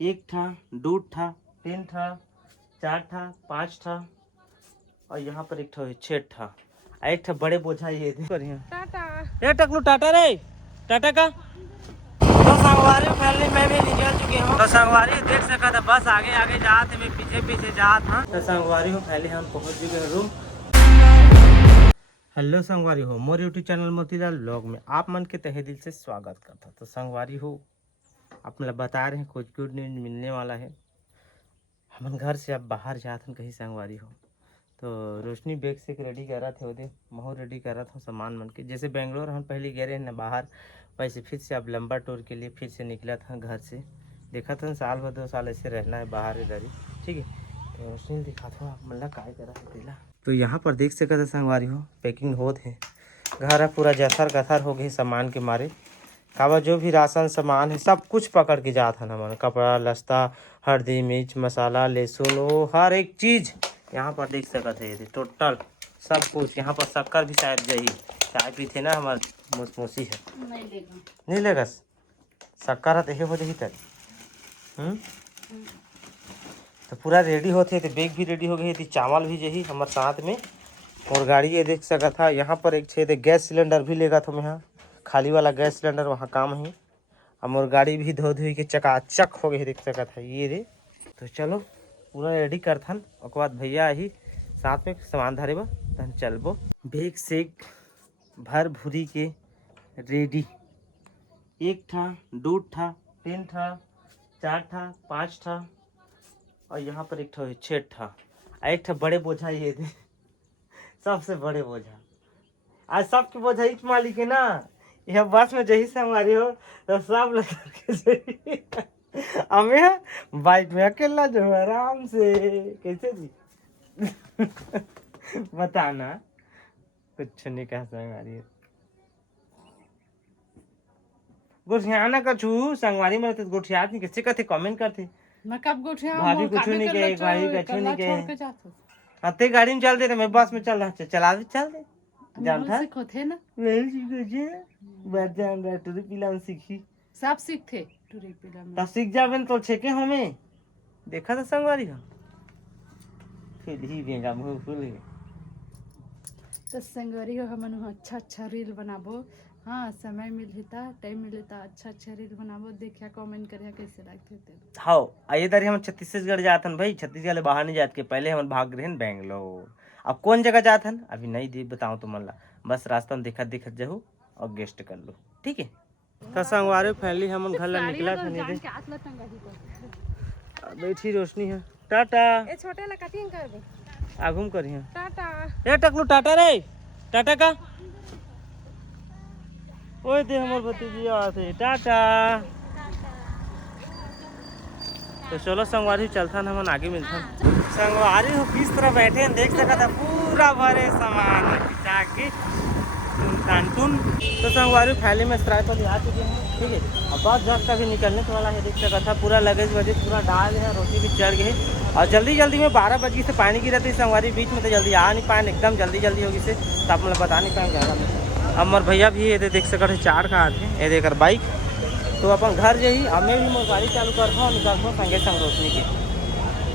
एक था, दो था, तीन था, चार था, पाँच था और यहाँ पर एक था, 6 था। एक था बड़े बोझा ये टाटा। ये टकलू टाटा रे, टाटा का तो संगवारी फैमिली में भी निकल चुके हूँ। तो संगवारी देख सका था, बस आगे आगे जाते मैं पीछे पीछे जात हाँ। तो संगवारी हो पहले हम पहुँच चुके हैं रूम। हेलो संगवारी हो, मोर यूट्यूब चैनल मोतीलाल व्लॉग में आप मन के तहे दिल से स्वागत करता। तो संगवारी हो आप मतलब बता रहे हैं कुछ गुड न्यूज मिलने वाला है। हम घर से अब बाहर जाते हैं कहीं संगवारी हो। तो रोशनी बैग से रेडी कर रहा थे उधर महू रेडी कर रहा था सामान मन के। जैसे बेंगलोर हम पहले गए रहे ना बाहर, वैसे फिर से अब लंबा टूर के लिए फिर से निकला था घर से। देखा था साल भर 2 साल ऐसे रहना है बाहर इधर ही, ठीक है। तो रोशनी दिखा था मतलब काय करा तेला। तो यहाँ पर देख सकते संगवारी हो पैकिंग होत है। घर है पूरा जथर गथर हो गई सामान के मारे। कावा जो भी राशन सामान है सब कुछ पकड़ के जाता है हमारा, कपड़ा लस्ता, हल्दी मिर्च मसाला लहसुन वो हर एक चीज़ यहाँ पर देख सकते हैं। ये टोटल सब कुछ यहाँ पर। शक्कर भी शायद जही चाय पीते ना हमारे मौसी है नहीं लेगा शक्कर है तो हो जाही तक। तो पूरा रेडी होते तो बैग भी रेडी हो गई थी, चावल भी जही हमारे साथ में। और गाड़ी ये देख सका था यहाँ पर एक छे गैस सिलेंडर भी लेगा था मैं यहाँ, खाली वाला गैस सिलेंडर वहाँ काम है। अब मोर गाड़ी भी धो धोई के चकाचक हो गई देख सका था ये रे। तो चलो पूरा रेडी कर थन उसके बाद भैया ही साथ में सामान धरे बा तहन चलबो। बैग सेग भर भूरी के रेडी। एक था, दो था, तीन था, चार था, पाँच था और यहाँ पर एक था, 6 था। एक था बड़े बोझा ये थे सबसे बड़े बोझा। आज सबके बोझा एक मालिक है ना, यह बस में जही से हमारी हो तो सब लगा के जही हमें बाइक में अकेला जो है आराम से कैसे जी बताना कुछ नहीं कह संगवारी गोठियाना का छू संगवारी में तो गोठियात नहीं किसी कहते कमेंट करते मैं कब गोठिया भाभी कुछ नहीं कहे, भाभी कुछ नहीं कहे। आते गाड़ी में चल दे मैं बस में चल रहा चला दे चल दे जानता सीखोथे ना वेल सीखे बात जान रहा टूरी पिला में सीखी सब सीखते टूरी पिला में तब सीख जाबे तो छेके हमें देखा था संगवारी हो फिर ही देगा मुंह फूल गए। तो संगवारी हो हमन अच्छा अच्छा रील बनाबो। हाँ समय मिलता टाइम मिलता अच्छा अच्छा रील बनाबो। देखिया कमेंट करिया कैसे लगते थे। हाँ आइए तारी हम छत्तीसगढ़ जातन भाई, छत्तीसगढ़ बाहर नहीं जात के पहले हम भाग रहे बेंगलोर। अब कौन जगह जातन अभी नहीं दे बताऊँ तुम ला, बस रास्ता में दिखत दिखत जाओ और गेस्ट कर लो ठीक है। तो संगवारी फैमिली हम घर ला निकला था नहीं बैठी रोशनी है टाटा ए छोटे ला कटिंग कर दे आगुम करिए टाटा। ए टकलू टाटा रे, टाटा का ओए दे हमर भतीजी आते टाटा। तो चलो संगवारी चलता ना हम आगे मिलता संगवारी हो किस तरह बैठे हैं देख सका था पूरा भरे सामान खिंचा के टून। तो संगवारी फैले में सराय पर आ चुके हैं ठीक है। अब बस जब का भी निकलने वाला है देख सका था पूरा लगेज वगैज पूरा डाल है, रोटी भी चढ़ गई और जल्दी जल्दी में 12 बजे से पानी गिरा थी संगवारी बीच में तो जल्दी आ नहीं पाए एकदम जल्दी जल्दी होगी से तो आप मतलब बता नहीं पाए ज़्यादा में। अब मोर भैया भी ये देख सका 4 का आते ये देकर बाइक। तो अपन घर जाइए हमें भी मोर गाड़ी चालू करता हूँ निकलता हूँ संगे संग रोशनी के।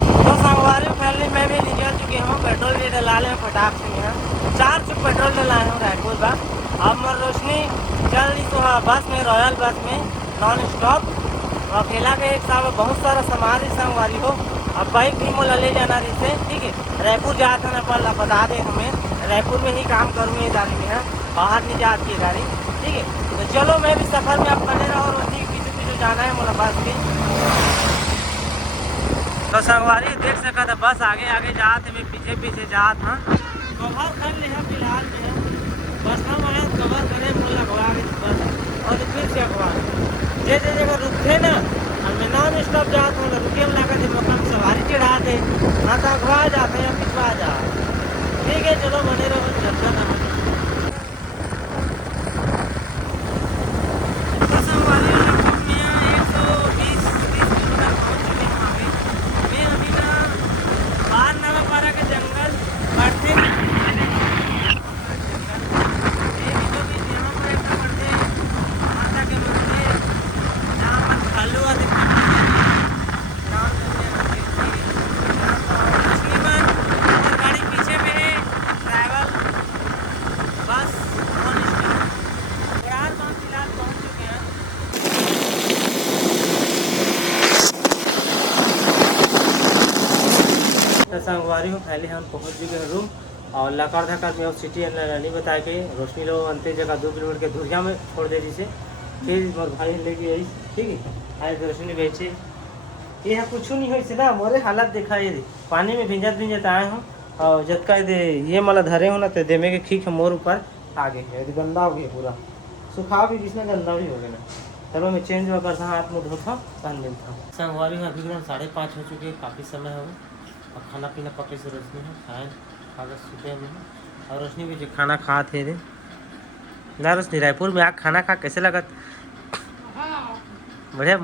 तो संगवारी फैमिली में भी निकल चुके हूँ, पेट्रोल भी डला ले फटाक से यहाँ 4 चुक पेट्रोल डलाए हूँ रायपुर का। अब मोर रोशनी चल रही तो हाँ बस में रॉयल बस में नॉन स्टॉप अकेला के एक साथ बहुत सारा सामान है संगवारी हो। अब बाइक भी मोला ले जाना रही से ठीक है। रायपुर जाता ना पर बता दे हमें रायपुर में ही काम करूँगी गाड़ी में, बाहर नहीं जाती है गाड़ी ठीक है। तो चलो मैं भी सफर में अब बने रहा और उसी पीछे पीछे जाना है मोला बस के। तो संगवारी देख सका था बस आगे आगे जाते मैं पीछे पीछे जात हाँ। कवर कर ले फिलहाल में बस हम आए कवर करे मोला भगा के बस और फिर से अखबार जे जगह रुकते ना और मैं नॉन स्टॉप जाता हूँ रुके में लगा मौका में सवारी चढ़ा दे ना तो अखबार जाते हैं पिछवा जा ठीक है। चलो बने रहो चलता ना संगवारी हो पहले हम पहुंच चुके रूम और लकार धकार में सिटी नहीं बता के रोशनी लोग अंते जगह 2 किलोमीटर के धुरिया में छोड़ दे जिसे फिर मोर भाई लेके आई ठीक है। आए तो रोशनी बेचे ये कुछ नहीं हो से ना मोरे हालत देखा ये पानी में भिंजत आए हूँ और जतका दे ये मला धरे हो ना तो देमे के खींच मोर ऊपर आ गए है गंदा हो गया पूरा सुखा भी जिसने गंदा भी हो गया ना। चलो मैं चेंज करता हाथ मुँह धोता पहन मिलता हूँ। संगवारी में अभी 5:30 हो चुके हैं, काफ़ी समय हो गया और खाना पीना पके से रोशनी है खाए खाकर सुबह में और रोशनी भी जो खाना खा थे रे ना रोशनी रायपुर में आग खाना खा कैसे लगा बढ़िया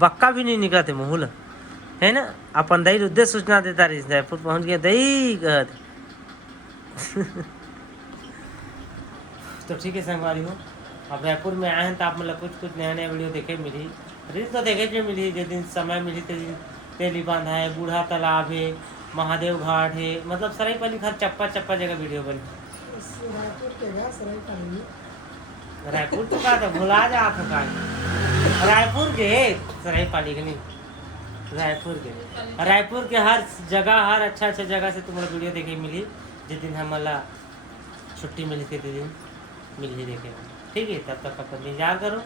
बक्का भी नहीं निकलते महूल है ना अपन दही उद्देश्य सूचना देता रही रायपुर पहुंच गया दही कहते तो ठीक है संगवारी हो अब रायपुर में आए हैं तो आप मतलब कुछ नया नया वीडियो देखे मिली रील तो देखे जो मिली जिस दिन समय मिली तो तेली बांधा है बूढ़ा तालाब है महादेव घाट है मतलब सरायपाली हर चप्पा जगह वीडियो बनी। रायपुर तो का था भुला जा आप रायपुर के सरायपाली के नहीं रायपुर के हर जगह हर अच्छा जगह से तुम्हारा वीडियो देखे मिली जिस दिन हमारा छुट्टी मिली थी दिन मिली देखे ठीक है। तब तक अपन इंतजार करो।